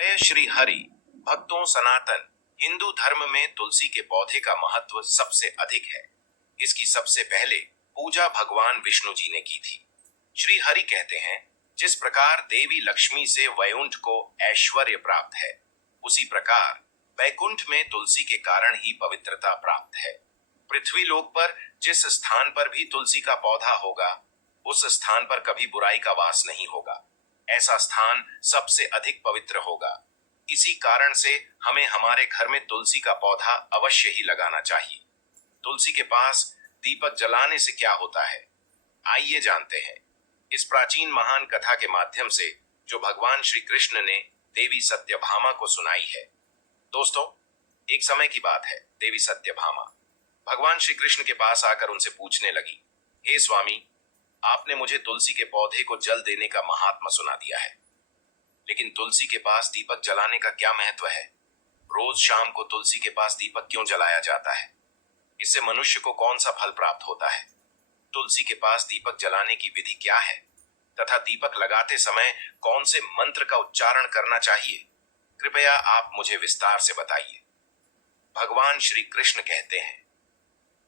जय श्री हरि भक्तों। सनातन हिंदू धर्म में तुलसी के पौधे का महत्व सबसे अधिक है। इसकी सबसे पहले पूजा भगवान विष्णु जी ने की थी। श्री हरि कहते हैं, जिस प्रकार देवी लक्ष्मी से वैकुंठ को ऐश्वर्य प्राप्त है, उसी प्रकार वैकुंठ में तुलसी के कारण ही पवित्रता प्राप्त है। पृथ्वी लोक पर जिस स्थान पर भी तुलसी का पौधा होगा, उस स्थान पर कभी बुराई का वास नहीं होगा। ऐसा स्थान सबसे अधिक पवित्र होगा। इसी कारण से हमें हमारे घर में तुलसी का पौधा अवश्य ही लगाना चाहिए। तुलसी के पास दीपक जलाने से क्या होता है, आइए जानते हैं। इस प्राचीन महान कथा के माध्यम से जो भगवान श्री कृष्ण ने देवी सत्यभामा को सुनाई है। दोस्तों, एक समय की बात है। देवी सत्यभामा भगवान श्री कृष्ण के पास आकर उनसे पूछने लगी, हे स्वामी, आपने मुझे तुलसी के पौधे को जल देने का महात्मा सुना दिया है, लेकिन तुलसी के पास दीपक जलाने का क्या महत्व है? रोज शाम को तुलसी के पास दीपक क्यों जलाया जाता है? इससे मनुष्य को कौन सा फल प्राप्त होता है? तुलसी के पास दीपक जलाने की विधि क्या है तथा दीपक लगाते समय कौन से मंत्र का उच्चारण करना चाहिए? कृपया आप मुझे विस्तार से बताइए। भगवान श्री कृष्ण कहते हैं,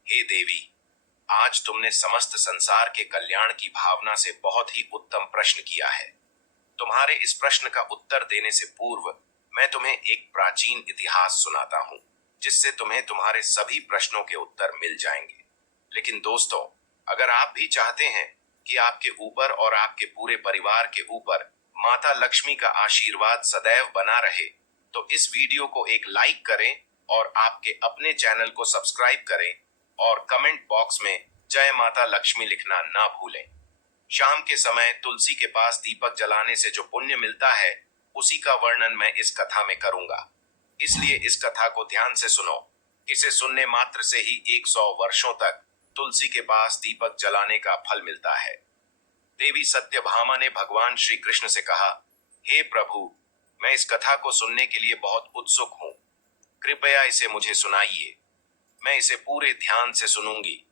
हे देवी, आज तुमने समस्त संसार के कल्याण की भावना से बहुत ही उत्तम प्रश्न किया है। तुम्हारे इस प्रश्न का उत्तर देने से पूर्व मैं तुम्हें एक प्राचीन इतिहास सुनाता हूं, जिससे तुम्हें तुम्हारे सभी प्रश्नों के उत्तर मिल जाएंगे। लेकिन दोस्तों, अगर आप भी चाहते हैं कि आपके ऊपर और आपके पूरे परिवार के ऊपर माता लक्ष्मी का आशीर्वाद सदैव बना रहे, तो इस वीडियो को एक लाइक करें और आपके अपने चैनल को सब्सक्राइब करें और कमेंट बॉक्स में जय माता लक्ष्मी लिखना ना भूलें। शाम के समय तुलसी के पास दीपक जलाने से जो पुण्य मिलता है, उसी का वर्णन मैं इस कथा में करूंगा। इसलिए इस कथा को ध्यान से सुनो। इसे सुनने मात्र से ही 100 वर्षों तक तुलसी के पास दीपक जलाने का फल मिलता है। देवी सत्यभामा ने भगवान श्री कृष्ण से कहा, हे प्रभु, मैं इस कथा को सुनने के लिए बहुत उत्सुक हूं। कृपया इसे मुझे सुनाइए। मैं इसे पूरे ध्यान से सुनूंगी।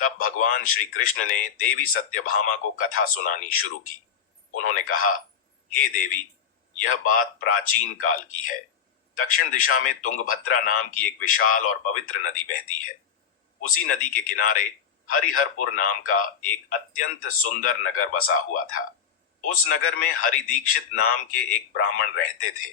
तब भगवान श्री कृष्ण ने देवी सत्यभामा को कथा सुनानी शुरू की। उन्होंने कहा, हे देवी, यह बात प्राचीन काल की है। दक्षिण दिशा में तुंगभद्रा नाम की एक विशाल और पवित्र नदी बहती है। उसी नदी के किनारे हरिहरपुर नाम का एक अत्यंत सुंदर नगर बसा हुआ था। उस नगर में हरि दीक्षित नाम के एक ब्राह्मण रहते थे।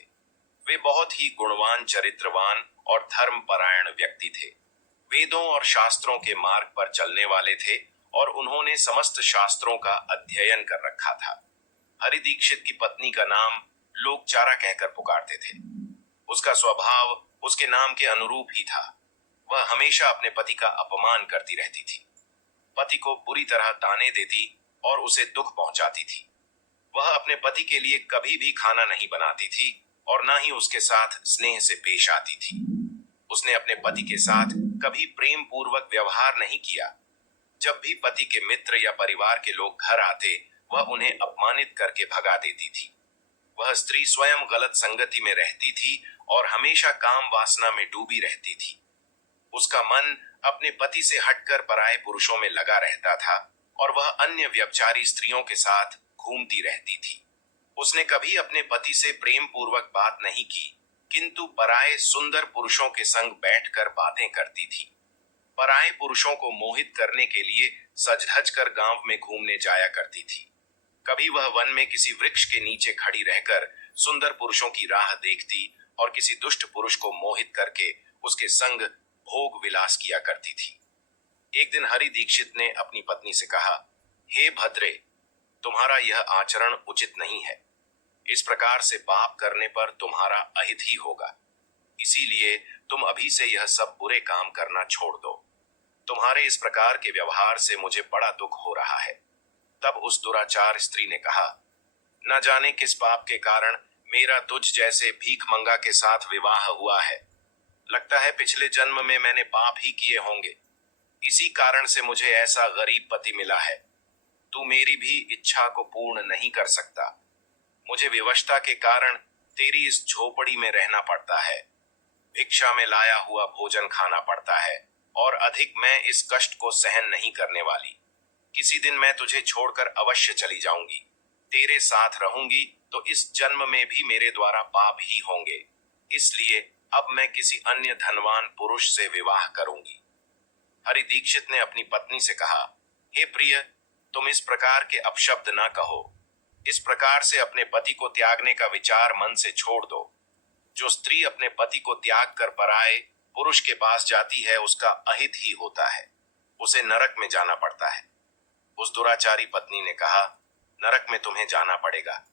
वे बहुत ही गुणवान, चरित्रवान और धर्मपरायण व्यक्ति थे। वेदों और शास्त्रों के मार्ग पर चलने वाले थे और उन्होंने समस्त शास्त्रों का अध्ययन कर रखा था। हरि दीक्षित की पत्नी का नाम लोग चारा कहकर पुकारते थे। उसका स्वभाव उसके नाम के अनुरूप ही था। वह हमेशा अपने पति का अपमान करती रहती थी, पति को बुरी तरह ताने देती और उसे दुख पहुंचाती थी। वह अपने पति के लिए कभी भी खाना नहीं बनाती थी और न ही उसके साथ स्नेह से पेश आती थी। उसने अपने पति के साथ कभी प्रेम पूर्वक व्यवहार नहीं किया। जब भी पति के मित्र या परिवार के लोग घर आते, वह उन्हें अपमानित करके भगा देती थी। वह स्त्री स्वयं गलत संगति में रहती थी और हमेशा काम वासना में डूबी रहती थी। उसका मन अपने पति से हटकर पराये पुरुषों में लगा रहता था और वह अन्य व्यभिचारी स्त्रियों के साथ घूमती रहती थी। उसने कभी अपने पति से प्रेम पूर्वक बात नहीं की, किंतु पराये सुंदर पुरुषों के संग बैठकर बातें करती थी। पराये पुरुषों को मोहित करने के लिए सज-धज कर गांव में घूमने जाया करती थी। कभी वह वन में किसी वृक्ष के नीचे खड़ी रहकर सुंदर पुरुषों की राह देखती और किसी दुष्ट पुरुष को मोहित करके उसके संग भोग विलास किया करती थी। एक दिन हरि दीक्षित ने अपनी पत्नी से कहा, हे भद्रे, तुम्हारा यह आचरण उचित नहीं है। इस प्रकार से पाप करने पर तुम्हारा अहित ही होगा। इसीलिए तुम अभी से यह सब बुरे काम करना छोड़ दो। तुम्हारे इस प्रकार के व्यवहार से मुझे बड़ा दुख हो रहा है। तब उस दुराचार स्त्री ने कहा, न जाने किस पाप के कारण मेरा तुझ जैसे भीख मंगा के साथ विवाह हुआ है। लगता है पिछले जन्म में मैंने पाप ही किए होंगे। इसी कारण से मुझे ऐसा गरीब पति मिला है। तू मेरी भी इच्छा को पूर्ण नहीं कर सकता। मुझे विवशता के कारण तेरी इस झोपड़ी में रहना पड़ता है। भिक्षा में लाया हुआ भोजन खाना पड़ता है और अधिक मैं इस कष्ट को सहन नहीं करने वाली। किसी दिन मैं तुझे छोड़कर अवश्य चली जाऊंगी। तेरे साथ रहूंगी तो इस जन्म में भी मेरे द्वारा पाप ही होंगे, इसलिए अब मैं किसी अन्य धनवान पुरुष से विवाह करूंगी। हरि दीक्षित ने अपनी पत्नी से कहा, हे प्रिय, तुम इस प्रकार के अपशब्द न कहो। इस प्रकार से अपने पति को त्यागने का विचार मन से छोड़ दो। जो स्त्री अपने पति को त्याग कर पराए पुरुष के पास जाती है उसका अहित ही होता है, उसे नरक में जाना पड़ता है। उस दुराचारी पत्नी ने कहा, नरक में तुम्हें जाना पड़ेगा।